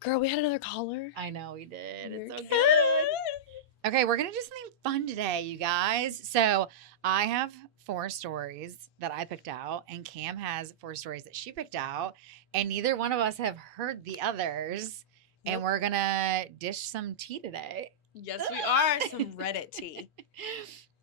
Girl, we had another caller. I know we did. You're It's so good. good. Okay, we're going to do something fun today, you guys. So I have 4 stories that I picked out, and Cam has 4 stories that she picked out, and neither one of us have heard the others. Nope. And we're going to dish some tea today. Yes, we are. Some Reddit tea.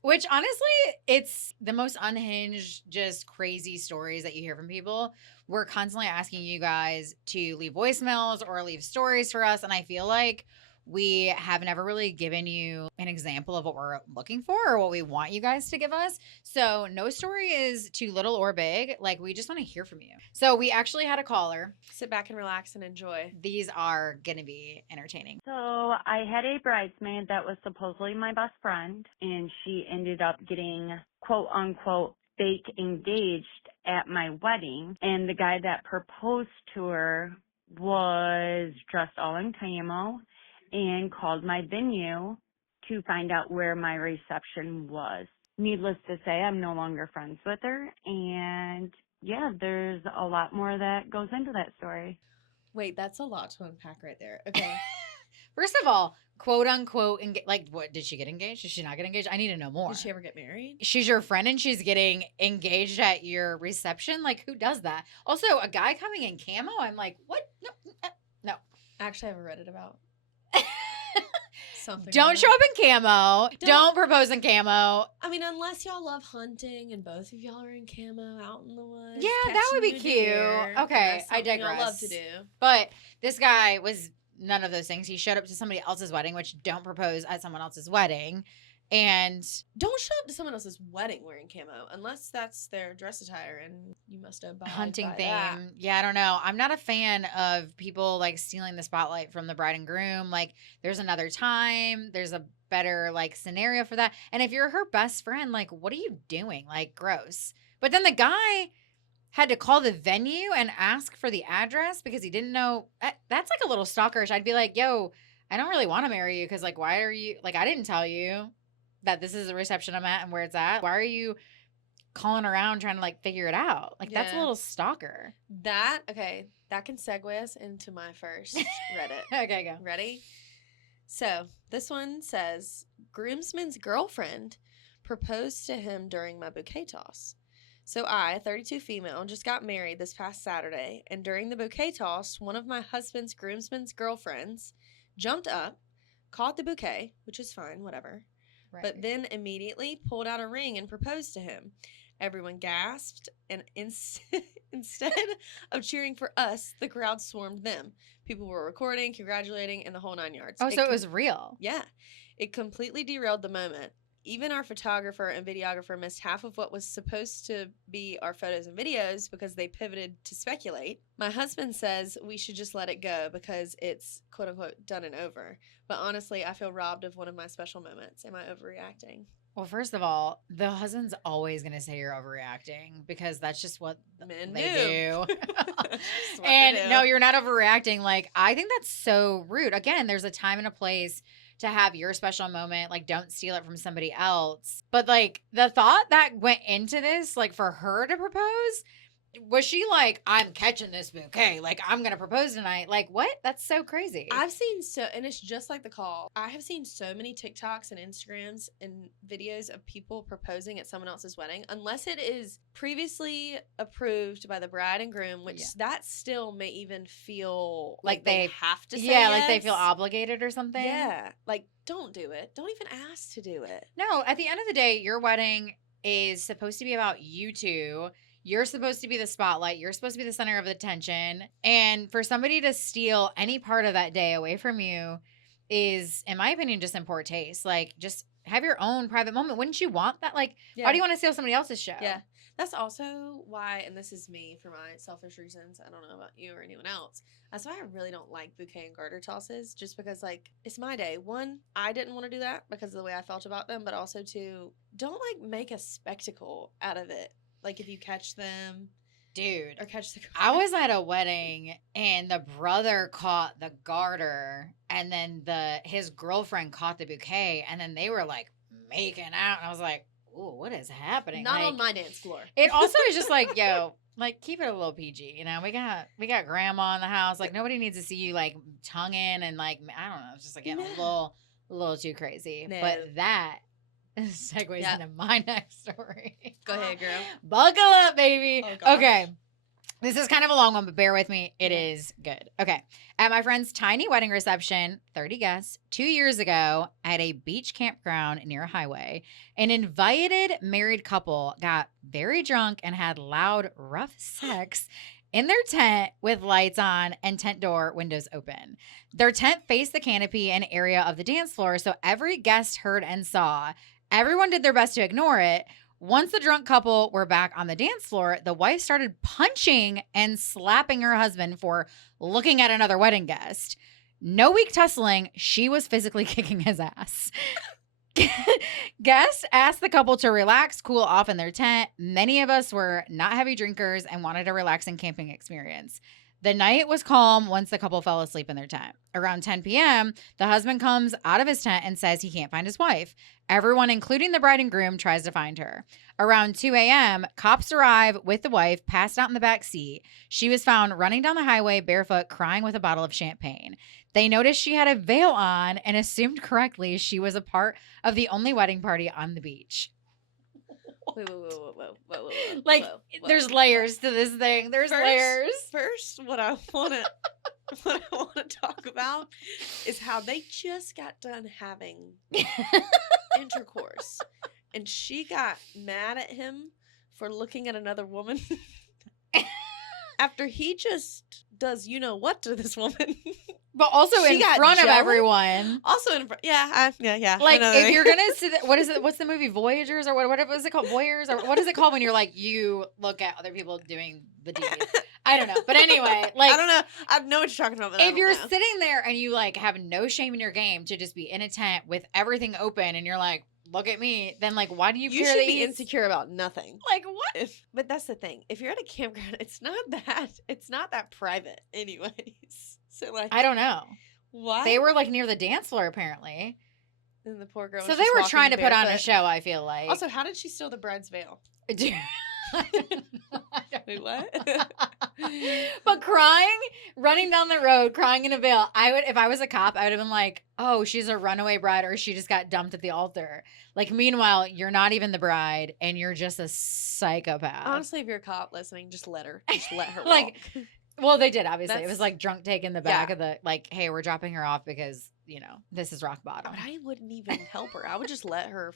Which, honestly, it's the most unhinged, just crazy stories that you hear from people. We're constantly asking you guys to leave voicemails or leave stories for us. And I feel like we have never really given you an example of what we're looking for or what we want you guys to give us. So no story is too little or big. Like, we just want to hear from you. So we actually had a caller. Sit back and relax and enjoy. These are going to be entertaining. So I had a bridesmaid that was supposedly my best friend, and she ended up getting quote unquote fake engaged at my wedding. And the guy that proposed to her was dressed all in camo and called my venue to find out where my reception was. Needless to say, I'm no longer friends with her, and yeah, there's a lot more that goes into that story. Wait, that's a lot to unpack right there. Okay. First of all, quote unquote, like, what, did she get engaged? Did she not get engaged? I need to know more. Did she ever get married? She's your friend and she's getting engaged at your reception? Like, who does that? Also, a guy coming in camo? I'm like, what? No. Actually, I have a Reddit about something. Don't show up in camo. Don't propose in camo. I mean, unless y'all love hunting and both of y'all are in camo out in the woods. Yeah, that would be catching cute. deer, Okay, that's I something y'all digress. love to do. But this guy was none of those things. He showed up to somebody else's wedding, which don't propose at someone else's wedding. And don't show up to someone else's wedding wearing camo unless that's their dress attire and you must abide hunting by theme. that. Yeah, I don't know. I'm not a fan of people like stealing the spotlight from the bride and groom. Like, there's another time. There's a better like scenario for that. And if you're her best friend, like, what are you doing? Like, gross. But then the guy had to call the venue and ask for the address because he didn't know. That's like a little stalkerish. I'd be like, yo, I don't really want to marry you because, like, why are you, like, I didn't tell you that this is the reception I'm at and where it's at. Why are you calling around trying to, like, figure it out? Like, that's a little stalker. That can segue us into my first Reddit. Okay, go. Ready? So, this one says, groomsman's girlfriend proposed to him during my bouquet toss. So I, 32 female, just got married this past Saturday, and during the bouquet toss, one of my husband's groomsman's girlfriends jumped up, caught the bouquet, which is fine, whatever, Right. but then immediately pulled out a ring and proposed to him. Everyone gasped, and instead of cheering for us, the crowd swarmed them. People were recording, congratulating, and the whole 9 yards. Oh, so it was real. Yeah. It completely derailed the moment. Even our photographer and videographer missed half of what was supposed to be our photos and videos because they pivoted to speculate. My husband says we should just let it go because it's quote-unquote done and over. But honestly, I feel robbed of one of my special moments. Am I overreacting? Well, first of all, the husband's always going to say you're overreacting because that's just what Men they do. Just what And they do. no, you're not overreacting. Like, I think that's so rude. Again, there's a time and a place to have your special moment. Like, don't steal it from somebody else. But like, the thought that went into this, like, for her to propose, was she like, I'm catching this bouquet, like, I'm gonna propose tonight? Like, what? That's so crazy. I've seen and it's just like the call. I have seen so many TikToks and Instagrams and videos of people proposing at someone else's wedding, unless it is previously approved by the bride and groom, which that still may even feel like they have to say like they feel obligated or something. Yeah, like, don't do it. Don't even ask to do it. No, at the end of the day, your wedding is supposed to be about you two. You're supposed to be the spotlight. You're supposed to be the center of attention. And for somebody to steal any part of that day away from you is, in my opinion, just in poor taste. Like, just have your own private moment. Wouldn't you want that? Like, why do you want to steal somebody else's show? Yeah. That's also why, and this is me for my selfish reasons, I don't know about you or anyone else, that's why I really don't like bouquet and garter tosses, just because, like, it's my day. One, I didn't want to do that because of the way I felt about them, but also, two, don't, like, make a spectacle out of it. Like, if you catch them. Dude, or catch the I was at a wedding and the brother caught the garter and then his girlfriend caught the bouquet and then they were like making out and I was like, ooh, what is happening? Not like, on my dance floor. It also is just like, yo, Like, keep it a little PG, you know? We got grandma in the house. Like, nobody needs to see you, like, tonguing and, like, I don't know. It's just, like, getting a little too crazy. No. But that segues into my next story. Go ahead, girl. Buckle up, baby. Oh, gosh. Okay. This is kind of a long one, but bear with me. It is good. Okay. At my friend's tiny wedding reception, 30 guests, 2 years ago at a beach campground near a highway, an invited married couple got very drunk and had loud, rough sex in their tent with lights on and tent door windows open. Their tent faced the canopy and area of the dance floor, so every guest heard and saw. Everyone did their best to ignore it. Once the drunk couple were back on the dance floor, the wife started punching and slapping her husband for looking at another wedding guest. No weak tussling, she was physically kicking his ass. Guests asked the couple to relax, cool off in their tent. Many of us were not heavy drinkers and wanted a relaxing camping experience. The night was calm once the couple fell asleep in their tent. Around 10 p.m., the husband comes out of his tent and says he can't find his wife. Everyone, including the bride and groom, tries to find her. Around 2 a.m., cops arrive with the wife passed out in the back seat. She was found running down the highway barefoot, crying with a bottle of champagne. They noticed she had a veil on and assumed correctly she was a part of the only wedding party on the beach. Whoa. Like, there's layers to this thing. There's layers. First, what I want to talk about is how they just got done having intercourse, and she got mad at him for looking at another woman after he just does you know what to this woman. But also in front of everyone. Also in front. Yeah. Like, if you're going to see what is it? What's the movie? Voyagers or what is it called? Voyeurs? Or what is it called when you're like, you look at other people doing the deed? I don't know. But anyway, like. I don't know. I know what you're talking about. But if you're sitting there and you like have no shame in your game to just be in a tent with everything open and you're like, look at me, then like, why do you care? You should be insecure about nothing. Like, what? But that's the thing. If you're at a campground, it's not that private anyways. So like, I don't know. Why? They were like near the dance floor apparently. And the poor girl. So they were trying to put on a show, I feel like. Also, how did she steal the bride's veil? Wait, what? But crying, running down the road, crying in a veil. If I was a cop, I would have been like, oh, she's a runaway bride or she just got dumped at the altar. Like, meanwhile, you're not even the bride and you're just a psychopath. Honestly, if you're a cop listening, just let her. Just let her like, walk. Well, they did, obviously. It was like drunk take in the back of the, like, hey, we're dropping her off because, you know, this is rock bottom. But I wouldn't even help her. I would just let her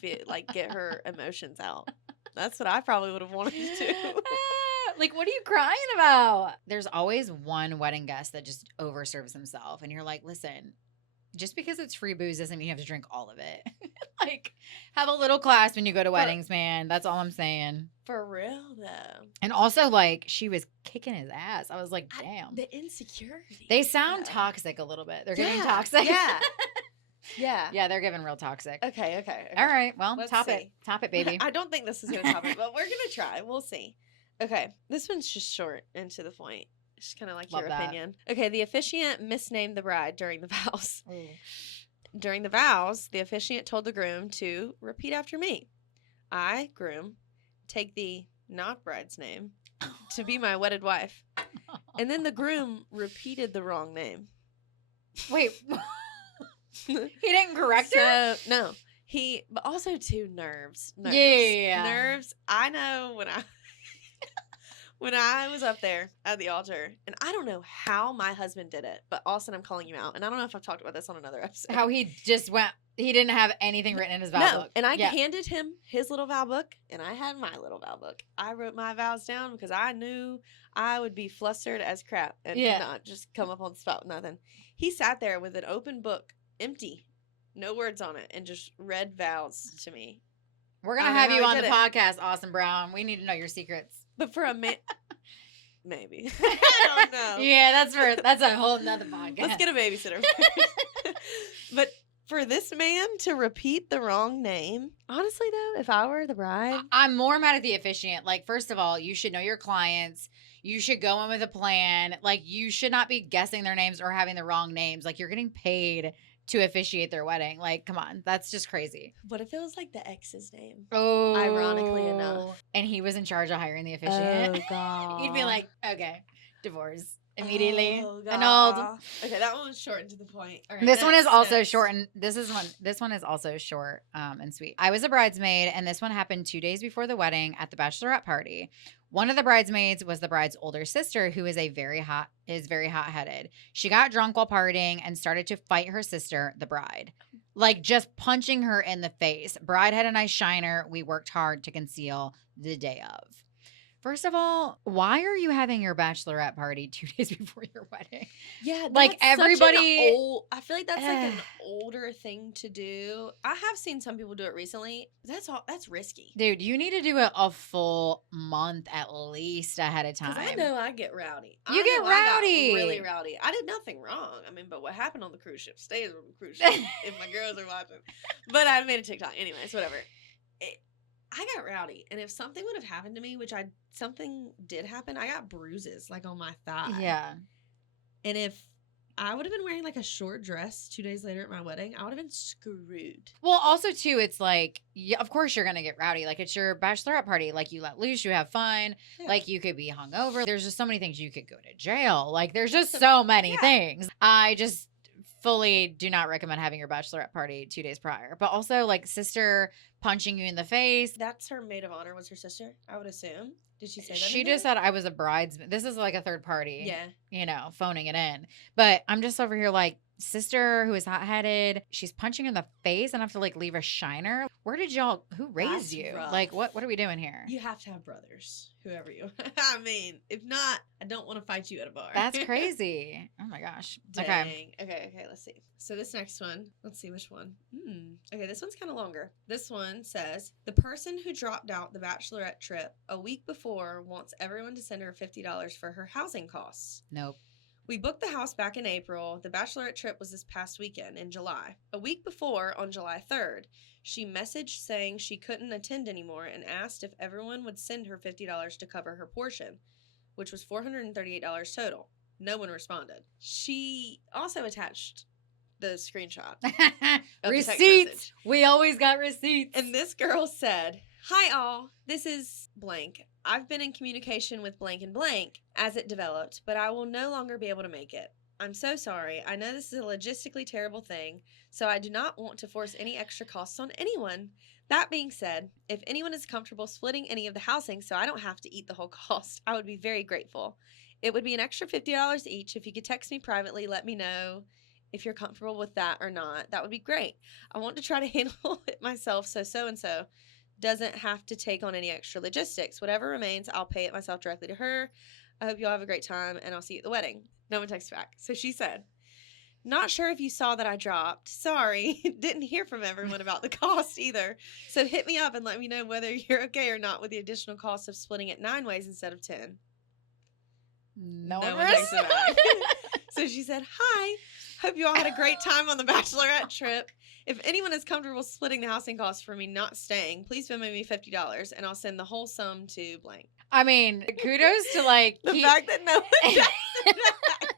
get her emotions out. That's what I probably would have wanted to do. Like, what are you crying about? There's always one wedding guest that just overserves himself. And you're like, listen, just because it's free booze doesn't mean you have to drink all of it. Like, have a little class when you go to weddings, man. That's all I'm saying. For real, though. And also, like, she was kicking his ass. I was like, damn. The insecurity. They sound toxic a little bit. They're getting toxic. Yeah. Yeah. Yeah, they're getting real toxic. Okay. All right. Well, Let's top see. it, baby. I don't think this is going to top it, but we're going to try. We'll see. Okay. This one's just short and to the point. Just kind of like your opinion. Okay. The officiant misnamed the bride during the vows. Ooh. During the vows, the officiant told the groom to repeat after me. I, groom, take the not bride's name to be my wedded wife. And then the groom repeated the wrong name. Wait. He didn't correct her? No. But also too nerves. Yeah. Nerves. I know when I was up there at the altar, and I don't know how my husband did it, but Austin, I'm calling you out. And I don't know if I've talked about this on another episode. How he just he didn't have anything written in his vow book. And I handed him his little vow book, and I had my little vow book. I wrote my vows down because I knew I would be flustered as crap and not just come up on the spot with nothing. He sat there with an open book, empty, no words on it, and just read vows to me. We're going to have you on the podcast, Austin Brown. We need to know your secrets. But for a man, maybe. I don't know. Yeah, that's a whole nother podcast. Let's get a babysitter. But for this man to repeat the wrong name, honestly though, if I were the bride, I'm more mad at the officiant. Like, first of all, you should know your clients. You should go in with a plan. Like, you should not be guessing their names or having the wrong names. Like, you're getting paid to officiate their wedding. Like, come on, that's just crazy. What if it was like the ex's name? Oh, Ironically enough. and he was in charge of hiring the officiant. Oh, God. You'd be like, okay, divorce immediately. Oh, Annulled. God. Okay, that one was short and to the point. All right, This one is also next. short, and this one is also short and sweet. I was a bridesmaid, and this one happened 2 days before the wedding at the bachelorette party. One of the bridesmaids was the bride's older sister, who is very hot-headed. She got drunk while partying and started to fight her sister, the bride, like just punching her in the face. Bride had a nice shiner. We worked hard to conceal the day of. First of all, why are you having your bachelorette party 2 days before your wedding? Yeah, Like, that's such an everybody- I feel like that's like an older thing to do. I have seen some people do it recently. That's risky. Dude, you need to do it a full month at least ahead of time. Because I know I get rowdy. You get know I got rowdy. really rowdy. I did nothing wrong. I mean, but what happened on the cruise ship stays on the cruise ship. If my girls are watching, but I made a TikTok. Anyways, whatever. I got rowdy, and if something would have happened to me, something did happen, I got bruises like on my thigh. Yeah. And if I would have been wearing like a short dress 2 days later at my wedding, I would have been screwed. Well, also too, it's like, yeah, of course you're gonna get rowdy. Like, it's your bachelorette party. Like, you let loose, you have fun. Yeah. Like, you could be hungover. There's just so many things. You could go to jail. Like, there's just so many Yeah. things. I just fully do not recommend having your bachelorette party 2 days prior. But also, like, sister punching you in the face. That's her maid of honor was her sister, I would assume. Did she say that? She in just there? said I was a bridesmaid. This is like a third party. Yeah. You know, phoning it in. But I'm just over here like, sister who is hot-headed, she's punching in the face and I have to like leave a shiner. Who raised That's you? rough. Like, what are we doing here? You have to have brothers, whoever you. I mean, if not, I don't want to fight you at a bar. That's crazy. Oh my gosh. Okay. Dang. Okay, let's see. So this next one, let's see which one. Okay, this one's kind of longer. This one says, the person who dropped out the bachelorette trip a week before wants everyone to send her $50 for her housing costs. Nope. We booked the house back in April. The bachelorette trip was this past weekend in July. A week before, on July 3rd, she messaged saying she couldn't attend anymore and asked if everyone would send her $50 to cover her portion, which was $438 total. No one responded. She also attached the screenshot. of the text Receipts. message. We always got receipts. And this girl said, "Hi all, this is blank. I've been in communication with blank and blank as it developed, but I will no longer be able to make it. I'm so sorry. I know this is a logistically terrible thing, so I do not want to force any extra costs on anyone. That being said, if anyone is comfortable splitting any of the housing so I don't have to eat the whole cost, I would be very grateful. It would be an extra $50 each. If you could text me privately, let me know if you're comfortable with that or not. That would be great. I want to try to handle it myself so-and-so doesn't have to take on any extra logistics. Whatever remains, I'll pay it myself directly to her. I hope you all have a great time, and I'll see you at the wedding." No one texted back. So she said, "Not sure if you saw that I dropped. Sorry. Didn't hear from everyone about the cost either. So hit me up and let me know whether you're okay or not with the additional cost of splitting it 9 ways instead of 10. No one one texted back. So she said, "Hi. Hope you all had a great time on the bachelorette trip. If anyone is comfortable splitting the housing costs for me not staying, please Venmo me $50 and I'll send the whole sum to blank." I mean, kudos to like The fact that no one texted back.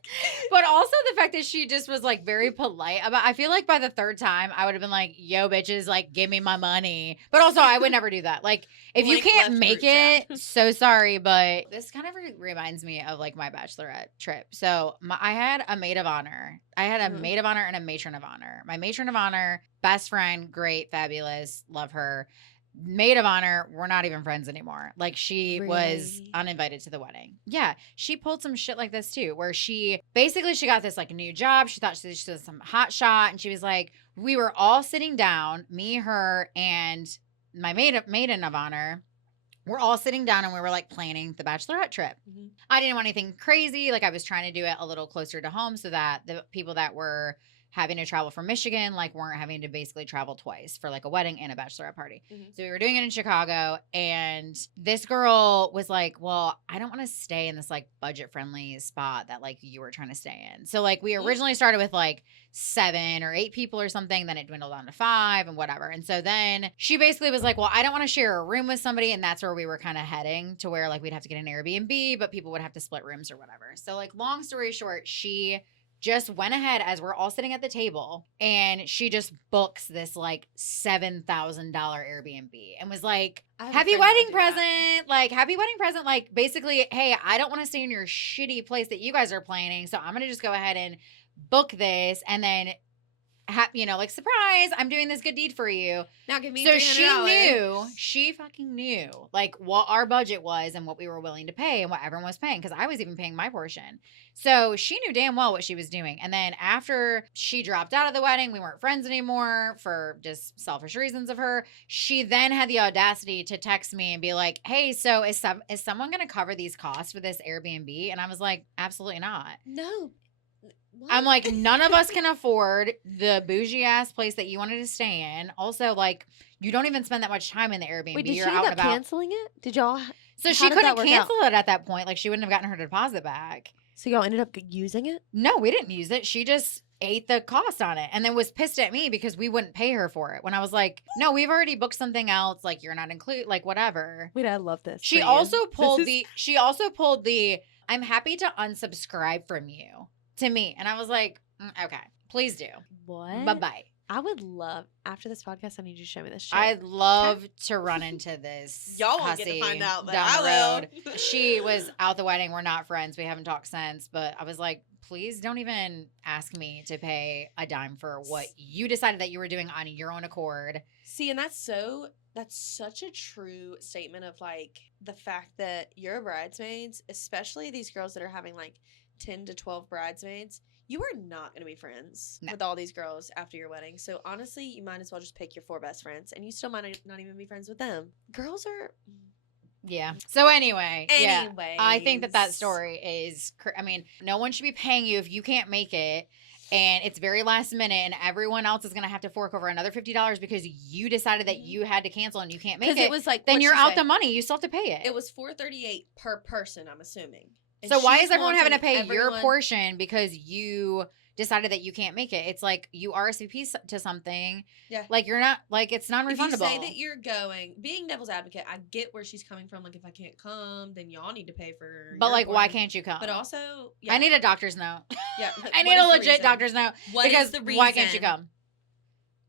but also the fact that she just was like very polite about. I feel like by the third time I would have been like, "Yo, bitches, like give me my money." But also I would never do that. Like if you Blank can't left make group it, chat. so sorry. But this kind of reminds me of like my bachelorette trip. So I had a maid of honor. I had a Mhm. maid of honor and a matron of honor. My matron of honor, best friend, great, fabulous, love her. Maid of honor, we're not even friends anymore. Like she was Really? uninvited to the wedding. Yeah, she pulled some shit like this too, where she got this like new job. She thought she was some hot shot, and she was like, we were all sitting down, me, her, and my maiden of honor. We're all sitting down and we were like planning the bachelorette trip. Mhm. I didn't want anything crazy. Like I was trying to do it a little closer to home so that the people that were having to travel from Michigan, like weren't having to basically travel twice for like a wedding and a bachelorette party. Mhm. So we were doing it in Chicago, and this girl was like, "Well, I don't want to stay in this like budget friendly spot that like you were trying to stay in." So like we originally started with like 7 or 8 people or something, then it dwindled down to 5 and whatever. And so then she basically was like, "Well, I don't want to share a room with somebody," and that's where we were kind of heading to, where like we'd have to get an Airbnb, but people would have to split rooms or whatever. So like long story short, she just went ahead as we're all sitting at the table, and she just books this like $7,000 Airbnb and was like, happy wedding present. Like, happy wedding present. Like, basically, hey, I don't want to stay in your shitty place that you guys are planning. So I'm going to just go ahead and book this. And then, like, surprise, I'm doing this good deed for you. Now give me so $300. she fucking knew, like, what our budget was and what we were willing to pay and what everyone was paying, because I was even paying my portion. So she knew damn well what she was doing. And then after she dropped out of the wedding, we weren't friends anymore for just selfish reasons of her. She then had the audacity to text me and be like, hey, so is someone going to cover these costs for this Airbnb? And I was like, absolutely not. No. What? I'm like, none of us can afford the bougie ass place that you wanted to stay in. Also, like, you don't even spend that much time in the Airbnb. Wait, did You're she out end and up about. canceling it? Did y'all? So how she did couldn't that work out? cancel it at that point. Like, she wouldn't have gotten her deposit back. So y'all ended up using it? No, we didn't use it. She just ate the cost on it and then was pissed at me because we wouldn't pay her for it. When I was like, no, we've already booked something else. Like, you're not included. Like, whatever. Wait, I love this. She also pulled the I'm happy to unsubscribe from you to me. And I was like, okay, please do. What? Bye-bye. I would love, after this podcast, I need you to show me this shit. I'd love to run into this. Y'all won't get to hussy find out, but down the I road. will. She was out the wedding. We're not friends. We haven't talked since. But I was like, please don't even ask me to pay a dime for what you decided that you were doing on your own accord. See, and that's such a true statement of, like, the fact that your bridesmaids, especially these girls that are having, like, 10 to 12 bridesmaids, you are not going to be friends with all these girls after your wedding. So, honestly, you might as well just pick your 4 best friends, and you still might not even be friends with them. Girls are... Yeah. So anyway, yeah, I think that story is, no one should be paying you if you can't make it. And it's very last minute, and everyone else is going to have to fork over another $50 because you decided that you had to cancel and you can't make it. Because it was like, then you're out the money. You still have to pay it. It was $438 per person, I'm assuming. And so why is everyone having to wanting pay your portion because you decided that you can't make it? It's like you RSVP to something. Yeah. Like, you're not, like, it's non-refundable. If you say that you're going, being devil's advocate, I get where she's coming from. Like, if I can't come, then y'all need to pay for But, your like, why portion. can't you come? But also, yeah. I need a doctor's note. Yeah. I need a legit doctor's note. What because is the reason? why can't you come?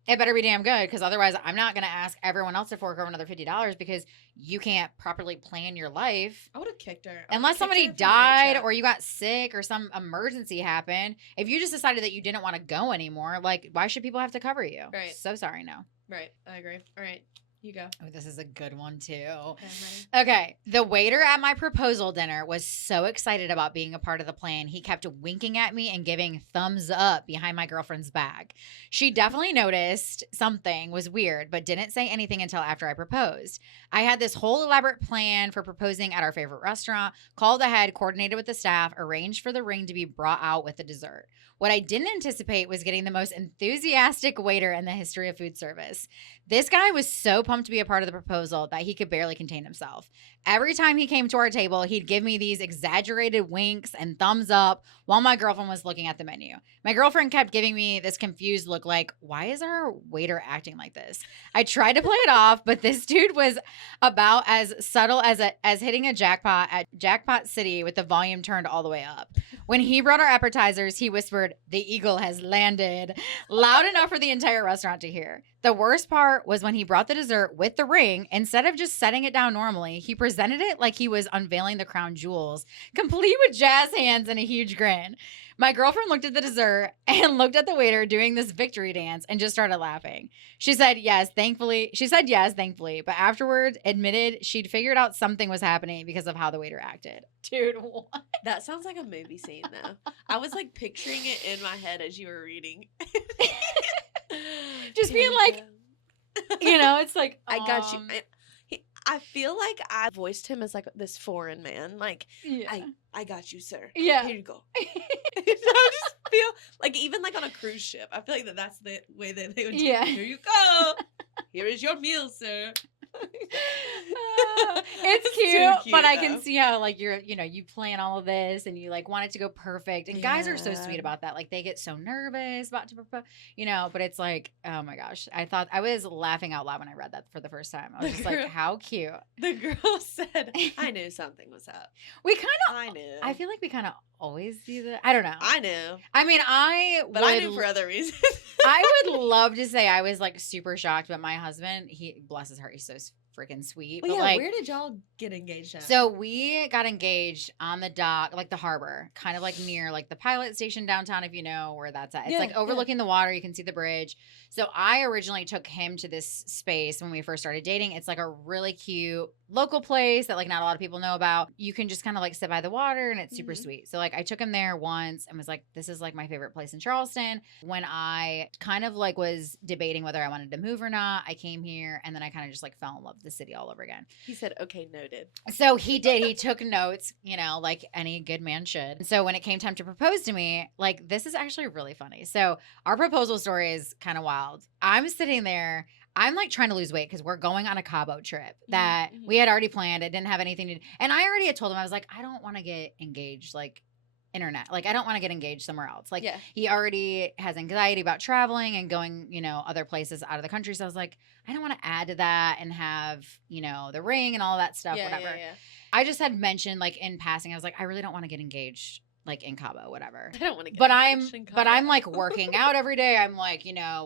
It better be damn good, because otherwise I'm not going to ask everyone else to fork over another $50 because you can't properly plan your life. I would have kicked her. Unless somebody died or you got sick or some emergency happened. If you just decided that you didn't want to go anymore, like, why should people have to cover you? Right. So sorry, no. Right. I agree. All right. You go. Oh, this is a good one, too. Okay, Okay. The waiter at my proposal dinner was so excited about being a part of the plan. He kept winking at me and giving thumbs up behind my girlfriend's back. She definitely noticed something was weird, but didn't say anything until after I proposed. I had this whole elaborate plan for proposing at our favorite restaurant, called ahead, coordinated with the staff, arranged for the ring to be brought out with the dessert. What I didn't anticipate was getting the most enthusiastic waiter in the history of food service. This guy was so pumped to be a part of the proposal that he could barely contain himself. Every time he came to our table, he'd give me these exaggerated winks and thumbs up while my girlfriend was looking at the menu. My girlfriend kept giving me this confused look like, why is our waiter acting like this? I tried to play it off, but this dude was about as subtle as hitting a jackpot at Jackpot City with the volume turned all the way up. When he brought our appetizers, he whispered, "The eagle has landed," loud enough for the entire restaurant to hear. The worst part was when he brought the dessert with the ring. Instead of just setting it down normally, he presented it like he was unveiling the crown jewels, complete with jazz hands and a huge grin. My girlfriend looked at the dessert and looked at the waiter doing this victory dance and just started laughing. She said yes, thankfully, but afterwards admitted she'd figured out something was happening because of how the waiter acted. Dude, what? That sounds like a movie scene, though. I was, like, picturing it in my head as you were reading. Just being like, it's like, I got you. I feel like I voiced him as, like, this foreign man. Like, yeah. I got you, sir. Yeah. Here you go. I just feel like, even, like, on a cruise ship, I feel like that's the way that they would do Yeah. Here you go. Here is your meal, sir. It's It's cute, too but I cute, can though. see how like you plan all of this and you like want it to go perfect. And guys are so Yeah. sweet about that. Like they get so nervous about to propose, but it's like, oh my gosh. I was laughing out loud when I read that for the first time. I was just like, Girl. how cute. The girl said, I knew something was up. We kind of I knew. I feel like we kind of always do that. I don't know. I knew. I mean, But I knew for other reasons. I would love to say I was like super shocked, but my husband, he bless his heart, he's so freaking sweet. Well, but yeah, like, where did y'all get engaged at? so we got engaged on the dock, like the harbor, kind of like near like the pilot station downtown, if you know where that's at. It's Yeah, like yeah. overlooking the water. You can see the bridge. So I originally took him to this space when we first started dating. It's like a really cute local place that like not a lot of people know about. You can just kind of like sit by the water and it's super Mhm. sweet. So like I took him there once and was like, this is like my favorite place in Charleston. When I kind of like was debating whether I wanted to move or not, I came here and then I kind of just like fell in love with the city all over again. He said, okay, noted. So he did. He took notes, like any good man should. And so when it came time to propose to me, like this is actually really funny. So our proposal story is kind of wild. I'm sitting there. I'm like trying to lose weight because we're going on a Cabo trip that Mhm. we had already planned. It didn't have anything to do. And I already had told him, I was like, I don't want to get engaged like internet. Like I don't want to get engaged somewhere else. Like Yeah. he already has anxiety about traveling and going, other places out of the country. So I was like, I don't want to add to that and have, the ring and all that stuff, Yeah, whatever. yeah. I just had mentioned like in passing, I was like, I really don't want to get engaged like in Cabo, whatever. I don't want to get But engaged in I'm Cabo. like working out every day. I'm like,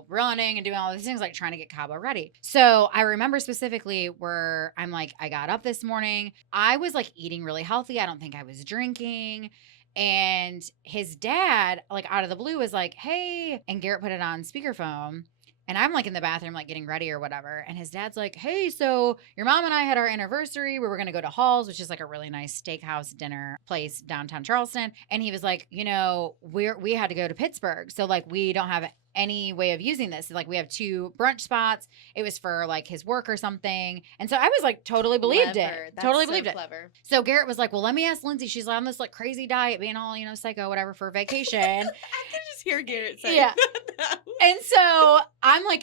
running and doing all these things, like trying to get Cabo ready. So I remember specifically where I'm like, I got up this morning. I was like eating really healthy. I don't think I was drinking. And his dad, like out of the blue, was like, hey, and Garrett put it on speakerphone. And I'm like in the bathroom, like getting ready or whatever. And his dad's like, hey, so your mom and I had our anniversary. We were going to go to Hall's, which is like a really nice steakhouse dinner place downtown Charleston. And he was like, we had to go to Pittsburgh. So like, we don't have any way of using this. Like we have 2 brunch spots. It was for like his work or something. And so I was like, totally believed Clever. it. That's Totally so believed it. Clever. So Garrett was like, well, let me ask Lindsay. She's on this like crazy diet, being all, psycho, whatever, for vacation. I could just hear Garrett saying Yeah. that. And so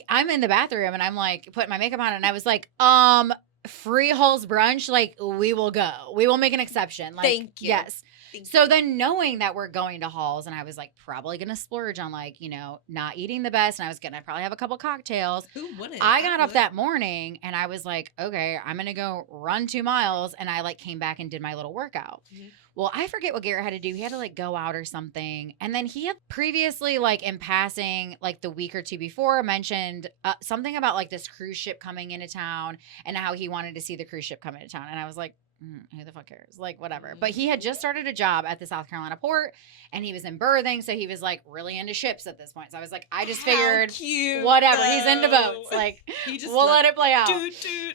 I'm in the bathroom and I'm like putting my makeup on and I was like, free Hall's brunch, like we will go. We will make an exception. Like, Thank you. Yes. Thank So you. then knowing that we're going to Hall's and I was like probably going to splurge on like, not eating the best and I was going to probably have a couple cocktails. Who wouldn't? I got up would. that morning and I was like, okay, I'm going to go run 2 miles. And I like came back and did my little workout. Mhm. Well, I forget what Garrett had to do. He had to like go out or something. And then he had previously, like in passing, like the week or 2 before, mentioned something about like this cruise ship coming into town and how he wanted to see the cruise ship come into town. And I was like, who the fuck cares? Like, whatever. But he had just started a job at the South Carolina port and he was in berthing. So he was like really into ships at this point. So I was like, I just figured, cute, whatever. He's into though. boats. Like, He just we'll let it play out. Toot, toot.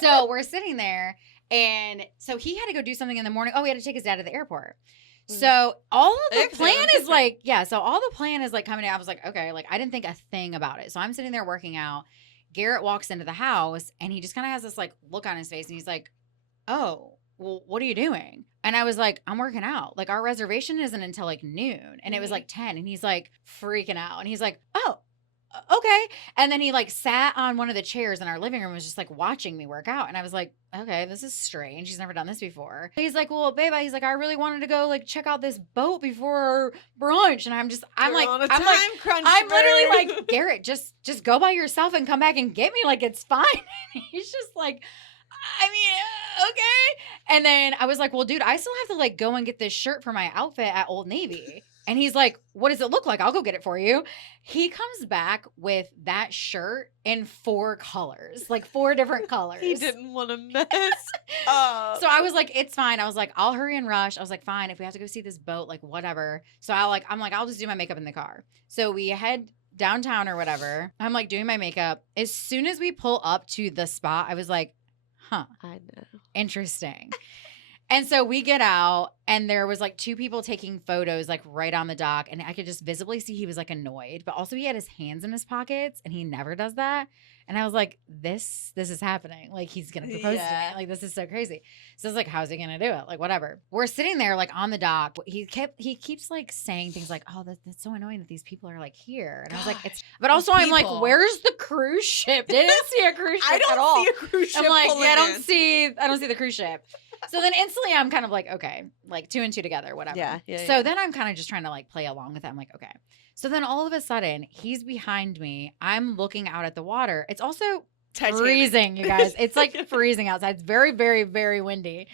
So we're sitting there. And so he had to go do something in the morning. Oh, he had to take his dad to the airport. So all of the Airport, plan is Pittsburgh. like, so all the plan is like coming out. I was like, okay, like I didn't think a thing about it. So I'm sitting there working out. Garrett walks into the house and he just kind of has this like look on his face and he's like, oh, well, what are you doing? And I was like, I'm working out. Like our reservation isn't until like noon. And it was like 10 and he's like freaking out. And he's like, oh, okay. And then he like sat on one of the chairs in our living room and was just like watching me work out. And I was like, okay, this is strange. He's never done this before. He's like, well, babe, he's like, I really wanted to go like check out this boat before brunch. And I'm You're like, on a I'm time like, crunch, I'm literally babe. like, Garrett, just go by yourself and come back and get me. Like, it's fine. He's just like, I mean, okay. And then I was like, well, dude, I still have to like go and get this shirt for my outfit at Old Navy. And he's like, what does it look like? I'll go get it for you. He comes back with that shirt in 4 colors, like 4 different colors. He didn't want to mess up. So I was like, it's fine. I was like, I'll hurry and rush. I was like, fine. If we have to go see this boat, like whatever. So I'm like, I'll just do my makeup in the car. So we head downtown or whatever. I'm like doing my makeup. As soon as we pull up to the spot, I was like, huh, I know. interesting. And so we get out And there was like 2 people taking photos like right on the dock. And I could just visibly see he was like annoyed, but also he had his hands in his pockets and he never does that. And I was like, this is happening. Like he's going to propose to me. Like this is so crazy. So I was like, how's he going to do it? Like whatever. We're sitting there like on the dock. He keeps like saying things like, oh, that's so annoying that these people are like here. And I was like, but also I'm like, where's the cruise ship? Didn't see a cruise ship at all. I don't see a cruise ship. I'm like, pulling yeah, I in. don't see the cruise ship. So then instantly I'm kind of like, okay, like 2 and 2 together, whatever. So then I'm kind of just trying to like play along with it. I'm like, okay. So then all of a sudden he's behind me. I'm looking out at the water. It's also freezing, you guys. It's like freezing outside. It's very, very, very windy.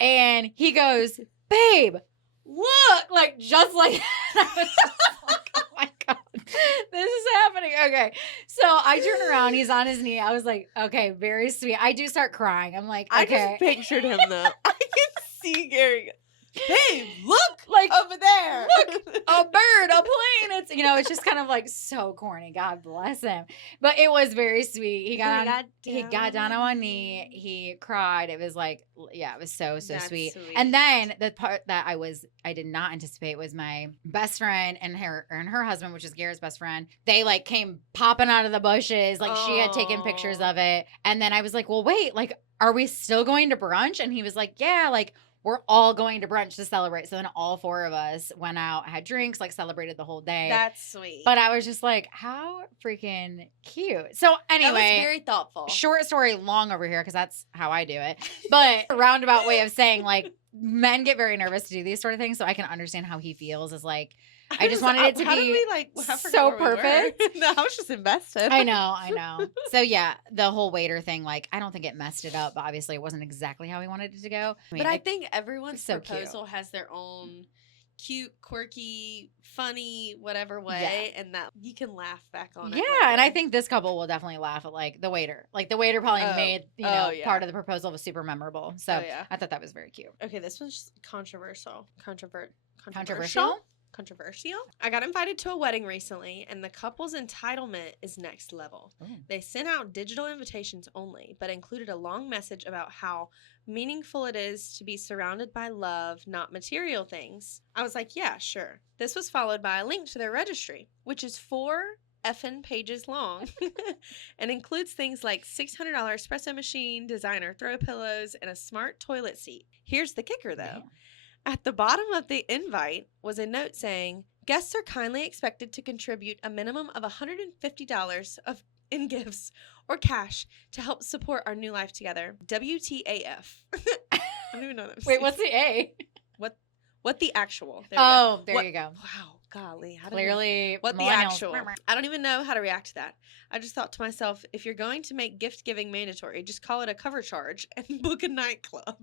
And he goes, babe, look, like just like I was just like, oh my God, this is happening. Okay. So I turn around, he's on his knee. I was like, okay, very sweet. I do start crying. I'm like, okay. I just pictured him though. I can see Gary. Babe, look like over there. Look, a bird, a plane. It's it's just kind of like so corny. God bless him. But it was very sweet. He got down on one knee. He cried. It was like, yeah, it was so sweet. And then the part that I did not anticipate was my best friend and her husband, which is Garrett's best friend. They like came popping out of the bushes. Like she had taken pictures of it. And then I was like, well, wait, like, are we still going to brunch? And he was like, yeah, like, we're all going to brunch to celebrate. So then all 4 of us went out, had drinks, like celebrated the whole day. That's sweet. But I was just like, how freaking cute. So anyway. That was very thoughtful. Short story long over here because that's how I do it. But a roundabout way of saying like men get very nervous to do these sort of things. So I can understand how he feels is like, I just wanted it to be so perfect. No, I was just invested. I know. So yeah, the whole waiter thing, like I don't think it messed it up, but obviously it wasn't exactly how he wanted it to go. I think everyone's so proposal has their own cute, quirky, funny, whatever way, and that you can laugh back on it. Yeah, and I think this couple will definitely laugh at like the waiter. Like the waiter probably made part of the proposal was super memorable. So I thought that was very cute. Okay, this one's controversial. Controversial? Controversial. I got invited to a wedding recently, and the couple's entitlement is next level. Ooh. They sent out digital invitations only, but included a long message about how meaningful it is to be surrounded by love, not material things. I was like, yeah, sure. This was followed by a link to their registry, which is 4 effing pages long and includes things like $600 espresso machine, designer throw pillows, and a smart toilet seat. Here's the kicker, though. Damn. At the bottom of the invite was a note saying, guests are kindly expected to contribute a minimum of $150 in gifts or cash to help support our new life together. WTAF. I don't even know that. Wait, what's the A? What the actual? There you go. Wow, golly. Clearly, what the actual? I don't even know how to react to that. I just thought to myself, if you're going to make gift giving mandatory, just call it a cover charge and book a nightclub.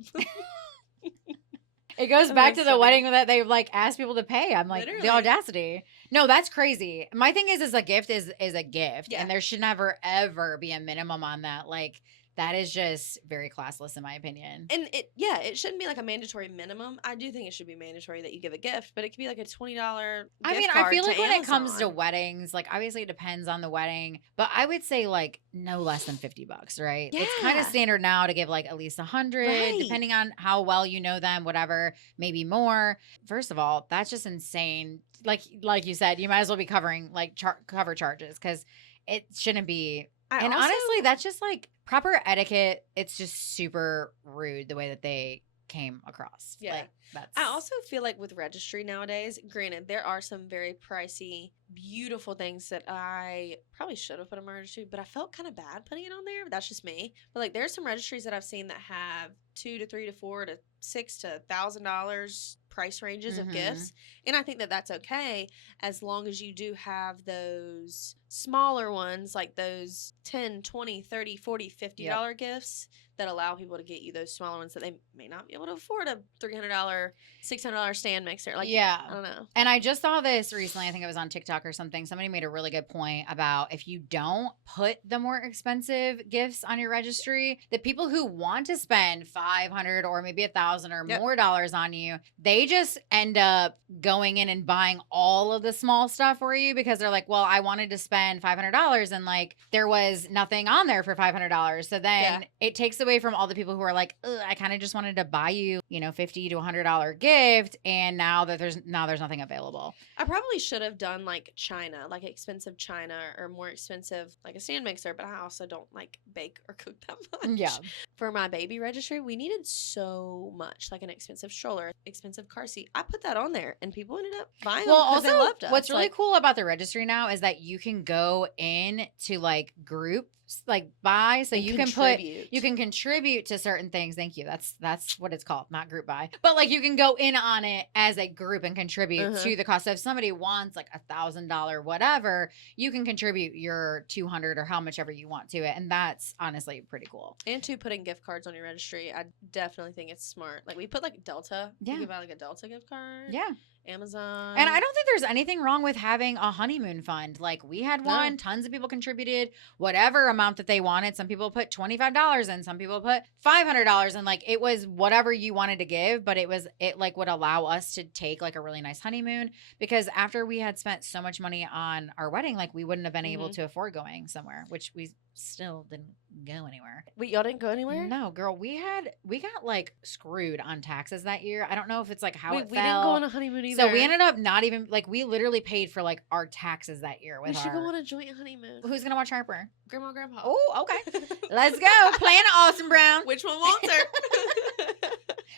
It goes back to the wedding that they like asked people to pay. I'm like, the audacity. No, that's crazy. My thing is a gift is a gift, and there should never ever be a minimum on that. Like that is just very classless in my opinion. And it shouldn't be like a mandatory minimum. I do think it should be mandatory that you give a gift, but it could be like a $20 gift card I feel like when Amazon. it comes to weddings, like obviously it depends on the wedding, but I would say like no less than $50, right? Yeah. It's kind of standard now to give like at least 100, right, depending on how well you know them, whatever, maybe more. First of all, that's just insane. Like you said, you might as well be covering like cover charges because it shouldn't be. Honestly, that's just like proper etiquette. It's just super rude the way that they came across. Yeah. Like, I also feel like with registry nowadays, granted, there are some very pricey, beautiful things that I probably should have put on my registry, but I felt kind of bad putting it on there. That's just me. But like there's some registries that I've seen that have $2 to $3 to $4 to $6 to $1,000 price ranges of gifts. And I think that that's okay as long as you do have those smaller ones, like those $10, $20, $30, $40, $50 gifts that allow people to get you those smaller ones that they may not be able to afford a $300, $600 stand mixer. Like, I don't know. And I just saw this recently. I think it was on TikTok or something. Somebody made a really good point about if you don't put the more expensive gifts on your registry, the people who want to spend $500 or maybe $1,000 or more dollars on you, they just end up going in and buying all of the small stuff for you because they're like, well, I wanted to spend $500 and like there was nothing on there for $500. So then it takes away away from all the people who are like, ugh, I kind of just wanted to buy you, you know, $50 to $100 gift, and now there's nothing available. I probably should have done like china, like expensive china or more expensive like a stand mixer, but I also don't like bake or cook that much. Yeah. For my baby registry, we needed so much, like an expensive stroller, expensive car seat. I put that on there, and people ended up buying them because they loved us. What's really cool about the registry now is that you can go in to like groups, like buy, so you can contribute to certain things. Thank you. That's what it's called, not group buy, but like you can go in on it as a group and contribute to the cost. So if somebody wants like $1,000 whatever, you can contribute your $200 or how much ever you want to it, and that's honestly pretty cool. And to putting gift cards on your registry, I definitely think it's smart. Like we put like Delta. Yeah. You can buy like a Delta gift card. Yeah. Amazon. And I don't think there's anything wrong with having a honeymoon fund. Like we had one, tons of people contributed whatever amount that they wanted. Some people put $25 in, some people put $500, and like it was whatever you wanted to give, but it like would allow us to take like a really nice honeymoon, because after we had spent so much money on our wedding, like we wouldn't have been able to afford going somewhere, which we still didn't go anywhere. Wait, y'all didn't go anywhere? No, girl, we got like screwed on taxes that year. I don't know if it's like how we it fell. We didn't go on a honeymoon either. So we ended up not even like, we literally paid for like our taxes that year. We should go on a joint honeymoon. Who's gonna watch Harper? Grandma, Grandpa. Oh, okay. Let's go. Playing Austin Brown. Which one wants her?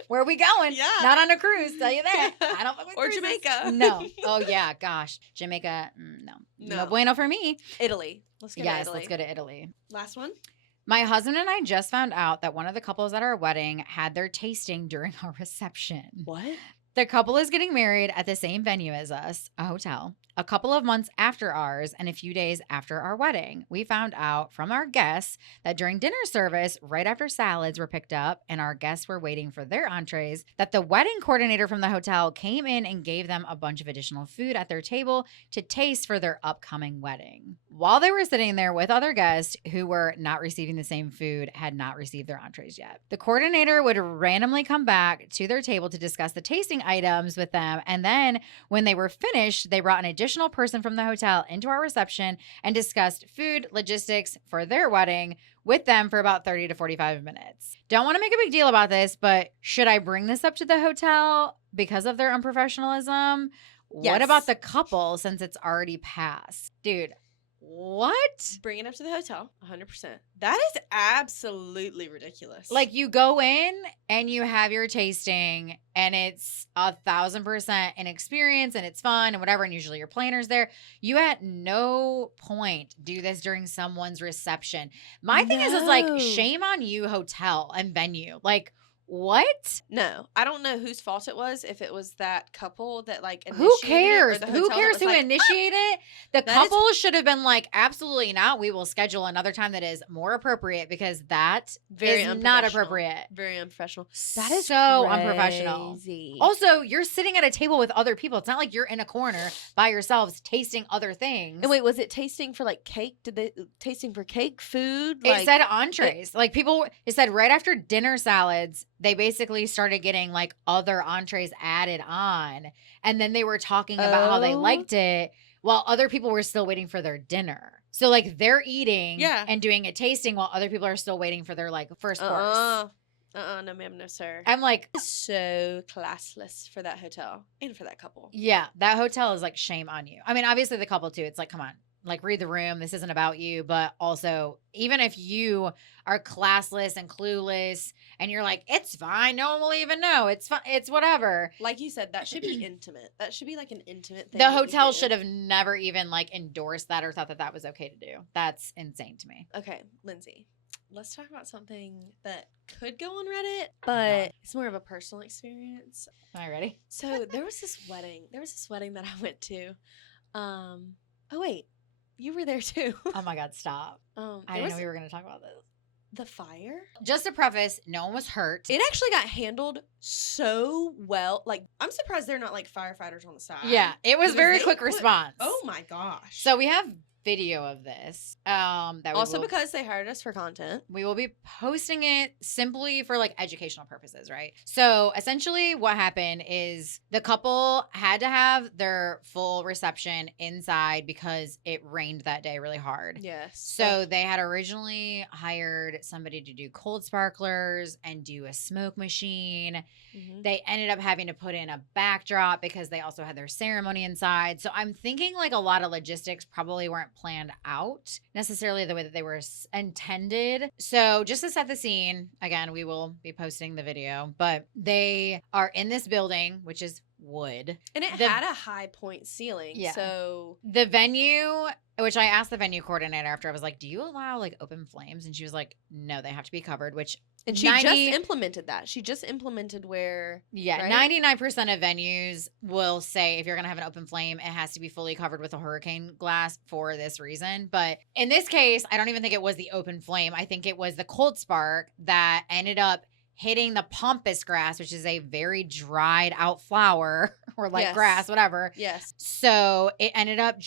Where are we going? Yeah. Not on a cruise, tell you that. I don't fuck with or cruises. Jamaica. No. Oh yeah, gosh. Jamaica, no. No bueno for me. Italy. Let's go to Italy. Let's go to Italy. Last one. My husband and I just found out that one of the couples at our wedding had their tasting during our reception. What? The couple is getting married at the same venue as us, a hotel, a couple of months after ours and a few days after our wedding. We found out from our guests that during dinner service, right after salads were picked up and our guests were waiting for their entrees, that the wedding coordinator from the hotel came in and gave them a bunch of additional food at their table to taste for their upcoming wedding. While they were sitting there with other guests who were not receiving the same food, had not received their entrees yet. The coordinator would randomly come back to their table to discuss the tasting items with them, and then when they were finished, they brought an additional person from the hotel into our reception and discussed food logistics for their wedding with them for about 30 to 45 minutes. Don't want to make a big deal about this, but should I bring this up to the hotel because of their unprofessionalism? Yes. What about the couple since it's already passed? Dude, what? Bring it up to the hotel, 100%. That is absolutely ridiculous. Like you go in and you have your tasting and it's 1,000% an experience and it's fun and whatever, and usually your planner's there. You at no point do this during someone's reception. My thing is like, shame on you, hotel and venue. Like, what? No, I don't know whose fault it was. If it was that couple that like initiated who cares? It, who cares who initiated it? The couple should have been like, absolutely not. We will schedule another time that is more appropriate, because that is not appropriate. Very unprofessional. That is so unprofessional. Also, you're sitting at a table with other people. It's not like you're in a corner by yourselves tasting other things. And wait, was it tasting for like cake? Did they tasting for cake, food? It said entrees. Like people, it said right after dinner salads, they basically started getting like other entrees added on. And then they were talking about how they liked it while other people were still waiting for their dinner. So like they're eating and doing a tasting while other people are still waiting for their like first course. No ma'am, no sir. I'm like, so classless for that hotel and for that couple. Yeah, that hotel is like, shame on you. I mean, obviously the couple too. It's like, come on. Like, read the room. This isn't about you. But also, even if you are classless and clueless and you're like, it's fine, no one will even know. It's fine. It's whatever. Like you said, that should be intimate. That should be like an intimate thing. The hotel should have never even like endorsed that or thought that that was okay to do. That's insane to me. Okay, Lindsay, let's talk about something that could go on Reddit, but it's more of a personal experience. Am I ready? So there was this wedding. That I went to. Oh, wait. You were there too. Oh my God, stop. I didn't know we were going to talk about this. The fire? Just to preface, no one was hurt. It actually got handled so well. Like, I'm surprised they're not like firefighters on the side. Yeah, it was very quick response. Oh my gosh. So we have video of this. That we Also will, because they hired us for content. we will be posting it simply for like educational purposes, right? So essentially what happened is the couple had to have their full reception inside because it rained that day really hard. Yes. So they had originally hired somebody to do cold sparklers and do a smoke machine. Mhm. They ended up having to put in a backdrop because they also had their ceremony inside. So I'm thinking like a lot of logistics probably weren't planned out necessarily the way that they were intended. So just to set the scene, again, we will be posting the video, but they are in this building, which is wood. And it had a high point ceiling. Yeah. So The venue, which I asked the venue coordinator after, I was like, do you allow like open flames? And she was like, no, they have to be covered, which and she just implemented that. She just implemented where yeah, right? 99% of venues will say if you're going to have an open flame, it has to be fully covered with a hurricane glass for this reason. But in this case, I don't even think it was the open flame. I think it was the cold spark that ended up hitting the pampas grass, which is a very dried out flower or like Yes. grass, whatever. Yes. So it ended up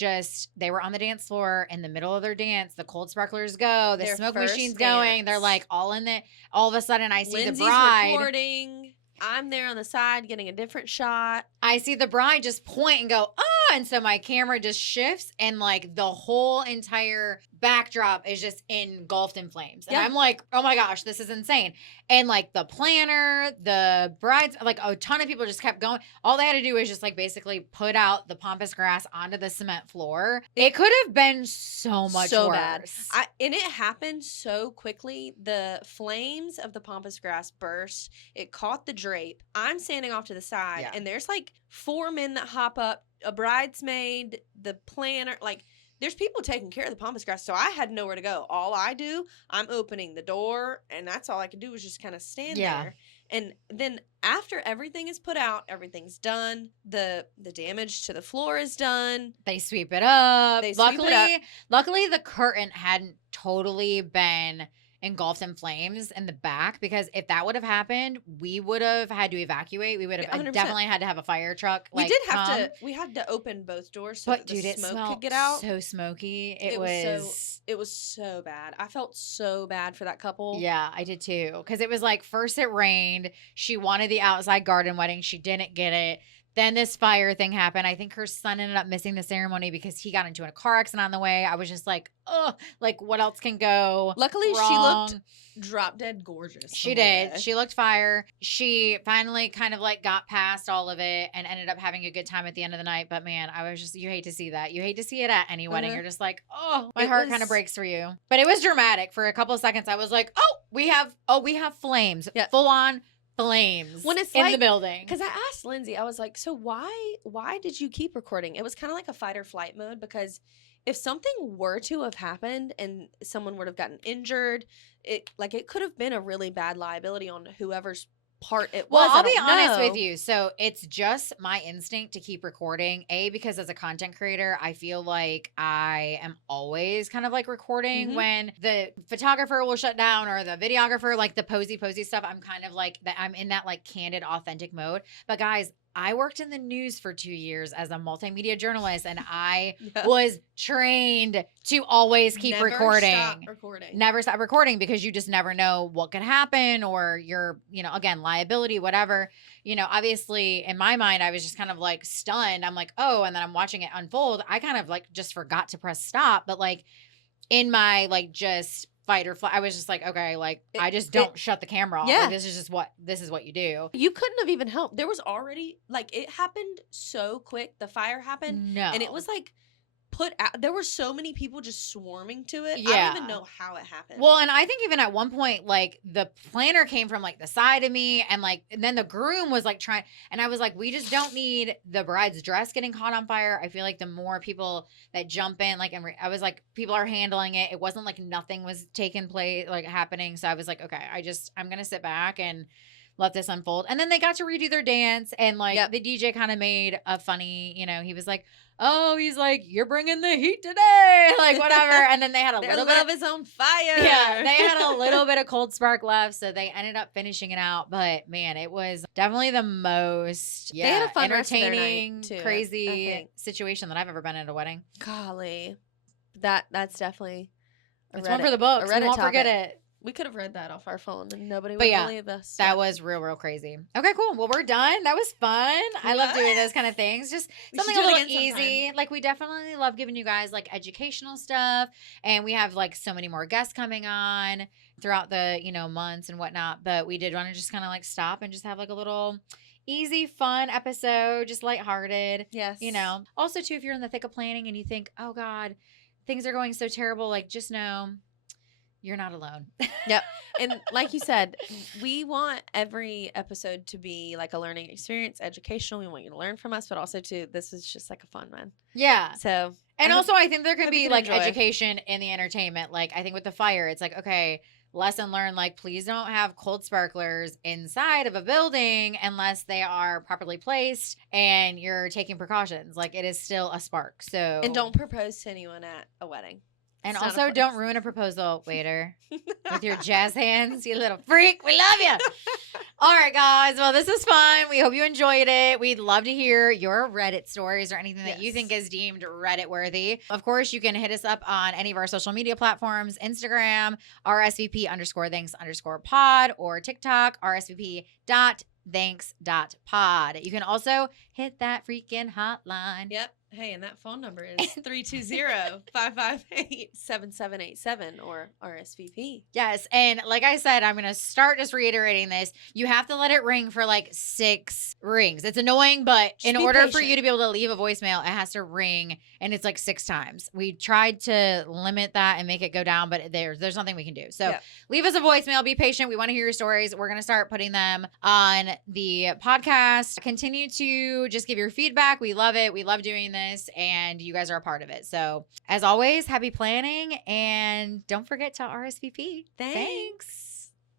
they were on the dance floor in the middle of their dance. The cold sparklers go, the Their smoke first machine's going. They're dance. like all in it. All of a sudden I see Lindsay's the bride. recording. I'm there on the side getting a different shot. I see the bride just point and go, ah, and so my camera just shifts and like the whole entire backdrop is just engulfed in flames. And Yeah. I'm like, oh my gosh, this is insane. And like the planner, the brides, like a ton of people just kept going. All they had to do was just like basically put out the pampas grass onto the cement floor. It could have been so much So worse. bad. And it happened so quickly. The flames of the pampas grass burst. It caught the drape. I'm standing off to the side, Yeah. and there's like 4 men that hop up, a bridesmaid, the planner, like there's people taking care of the pampas grass. So I had nowhere to go. All I do, I'm opening the door, and that's all I could do was just kind of stand Yeah. there. And then after everything is put out, everything's done. The damage to the floor is done. They sweep it up. They sweep it Luckily, the curtain hadn't totally been engulfed in flames in the back, because if that would have happened, we would have had to evacuate. We would have 100%. definitely had to have a fire truck. We like, did have come. to. We had to open both doors so But that dude, the it smoke smelled could get out. so smoky. It was so bad. I felt so bad for that couple. Yeah, I did too. Because it was like, first it rained. She wanted the outside garden wedding. She didn't get it. Then this fire thing happened. I think her son ended up missing the ceremony because he got into a car accident on the way. I was just like, oh, like what else can go Luckily, wrong? she looked drop dead gorgeous. the She whole did. day. She looked fire. She finally kind of like got past all of it and ended up having a good time at the end of the night. But man, I was just, you hate to see that. You hate to see it at any wedding. Mhm. You're just like, oh, my It heart kind was- of breaks for you. But it was dramatic for a couple of seconds. I was like, oh, we have flames. Yeah. Full on flames When it's in the like- building. Because I asked Lindsay, I was like, so why did you keep recording? It was kind of like a fight or flight mode, because if something were to have happened and someone would have gotten injured, it could have been a really bad liability on whoever's part it was. Well, I I'll be don't honest know. with you. So it's just my instinct to keep recording. Because as a content creator, I feel like I am always kind of like recording Mhm. when the photographer will shut down or the videographer, like the posy stuff. I'm kind of like that. I'm in that like candid, authentic mode. But guys, I worked in the news for 2 years as a multimedia journalist, and I Yeah. was trained to always keep Never recording. stop recording. Never stop recording, because you just never know what could happen, or your, again, liability, whatever. Obviously in my mind, I was just kind of like stunned. I'm like, oh, and then I'm watching it unfold. I kind of like just forgot to press stop. But like in my like just fight or flight, I was just like, okay, like I just don't shut the camera off. Yeah. Like, this is what you do. You couldn't have even helped. There was already it happened so quick. The fire happened. No. And it was like put out. There were so many people just swarming to it. I Yeah. don't even know how it happened. Well, and I think even at one point, like the planner came from like the side of me, and then the groom was like trying, and I was like, we just don't need the bride's dress getting caught on fire. I feel like the more people that jump in, like, and I was like, people are handling it. It wasn't like nothing was taking place, like happening. So I was like, okay, I'm going to sit back and let this unfold. And then they got to redo their dance, and like Yep. the DJ kind of made a funny, he was like, oh, he's like, you're bringing the heat today, like whatever. And then they had a Their little bit love is on fire. yeah, they had a little bit of cold spark left, so they ended up finishing it out. But man, it was definitely the most They had a fun rest of their night, entertaining, too, I crazy think. situation that I've ever been at a wedding. Golly. That's definitely It's one for the books. We Reddit won't forget topic. it. We could have read that off our phone and nobody But would yeah, believe us. That was real crazy. Okay, cool. Well, we're done. That was fun. I love doing those kind of things. Just We something should a do it little again sometime. easy. Like, we definitely love giving you guys like educational stuff. And we have like so many more guests coming on throughout the, months and whatnot. But we did want to just kind of like stop and just have like a little easy, fun episode, just lighthearted. Yes. Also, too, if you're in the thick of planning and you think, oh God, things are going so terrible, like, just know you're not alone. Yep. And like you said, we want every episode to be like a learning experience, educational. We want you to learn from us, but also to this is just like a fun one. Yeah. So And also I think there can hope be you like enjoy. education in the entertainment. Like, I think with the fire, it's like, okay, lesson learned, like, please don't have cold sparklers inside of a building unless they are properly placed and you're taking precautions. Like, it is still a spark. So And don't propose to anyone at a wedding. And It's not a also, place. don't ruin a proposal, waiter, with your jazz hands, you little freak. We love you. All right, guys. Well, this is fun. We hope you enjoyed it. We'd love to hear your Reddit stories or anything that you Yes. think is deemed Reddit worthy. Of course, you can hit us up on any of our social media platforms, Instagram, RSVP_thanks_pod, or TikTok, RSVP.thanks.pod. You can also hit that freaking hotline. Yep. Hey, and that phone number is 320-558-7787 or RSVP. Yes. And like I said, I'm going to start just reiterating this. You have to let it ring for like 6 rings. It's annoying, but in be order for patient. you to be able to leave a voicemail, it has to ring, and it's like 6 times. We tried to limit that and make it go down, but there's nothing we can do. So Yep. leave us a voicemail. Be patient. We want to hear your stories. We're going to start putting them on the podcast. Continue to just give your feedback. We love it. We love doing this, and you guys are a part of it. So as always, happy planning, and don't forget to RSVP. Thanks.